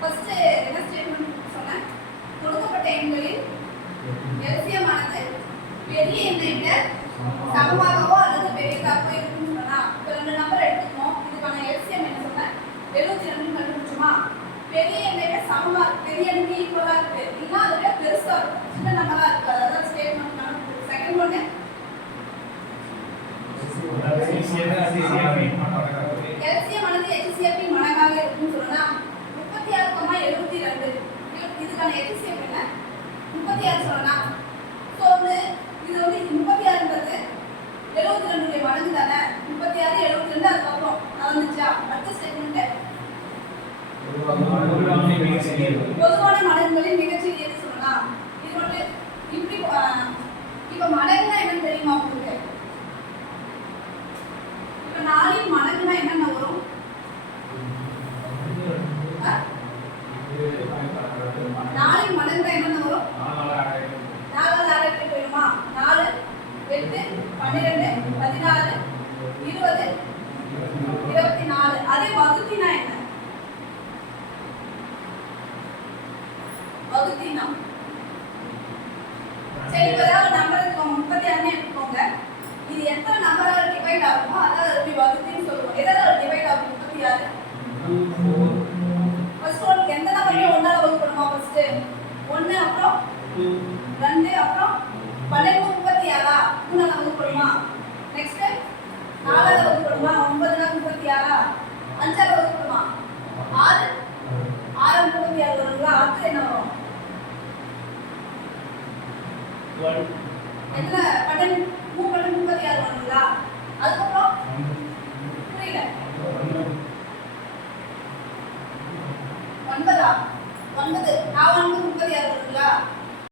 First என்ன statement சொன்னேன்? கொடுக்கப்பட்ட எண்களின் LCM ஆனது பெரிய எண்ணை விட சமமாகவோ அல்லது பெரியதாகவோ இருக்குன்னு சொன்னா, இப்போ 2 நம்பர் எடுத்துக்கணும். இதுக்கான LCM என்ன சொன்னேன்? 72 கண்டுபிடிச்சோமா? பெரிய எண்ணை விட சமமா பெரிய எண்ணுக்கு ஈக்குவலா இருக்கு இல்லைன்னா அதை விட பெருசா இருக்கும், சின்ன நம்பரா இருக்கு. அதான் ஸ்டேட்மெண்ட். செகண்ட் ஒன்று LCM ஆனது HCF மடங்காக இருக்குன்னு சொன்னா 36,72. இதுக்கான HCF என்ன? 36 சொன்னா. ஸோ இது 36ன்றது 72 மடங்கு தானே. 36 72 அதுக்கப்புறம் வந்துச்சா? அடுத்த ஸ்டேட்மெண்ட் பொதுவான மடங்குகளின் மிகச்சிறியது சொல்லலாம். இது மட்டும் இப்படி இப்போ மடங்குனா என்னன்னு தெரியுமா உங்களுக்கு? இப்போ 4 மடங்குனா என்னென்ன வரும்? 4 மடங்குனா என்னென்ன வரும்? 4 ஆல் போயிடுமா? 4 8 12 16 20 24. அதே வகுத்தினா என்ன? வகுத்தினா சரி, இப்போ ஏதாவது நம்பர் எடுத்துக்கோங்க. 36 எடுத்துக்கோங்க. இது எத்தனை நம்பரால் டிவைட் ஆகுமோ அதாவது அப்படி வகுத்தின்னு சொல்லுவோம். எதாவது டிவைட் ஆகும் 36. ஃபர்ஸ்ட் ஒன் எந்த நம்பரையும் 1ஆல வகுக்கணுமா? ஃபர்ஸ்ட் 1 அப்புறம் 2 அப்புறம் 12 36 3ஆல வகுக்கணுமா? நெக்ஸ்ட் 4ஆல வகுக்கணுமா? 9 36 5ஆல வகுக்கணுமா? 6 36 வருங்களா? அடுத்து என்ன வரும்? எத்தனை 12 36 வருங்களா? அதுக்கப்புறம் புரியல. 9 நான் 9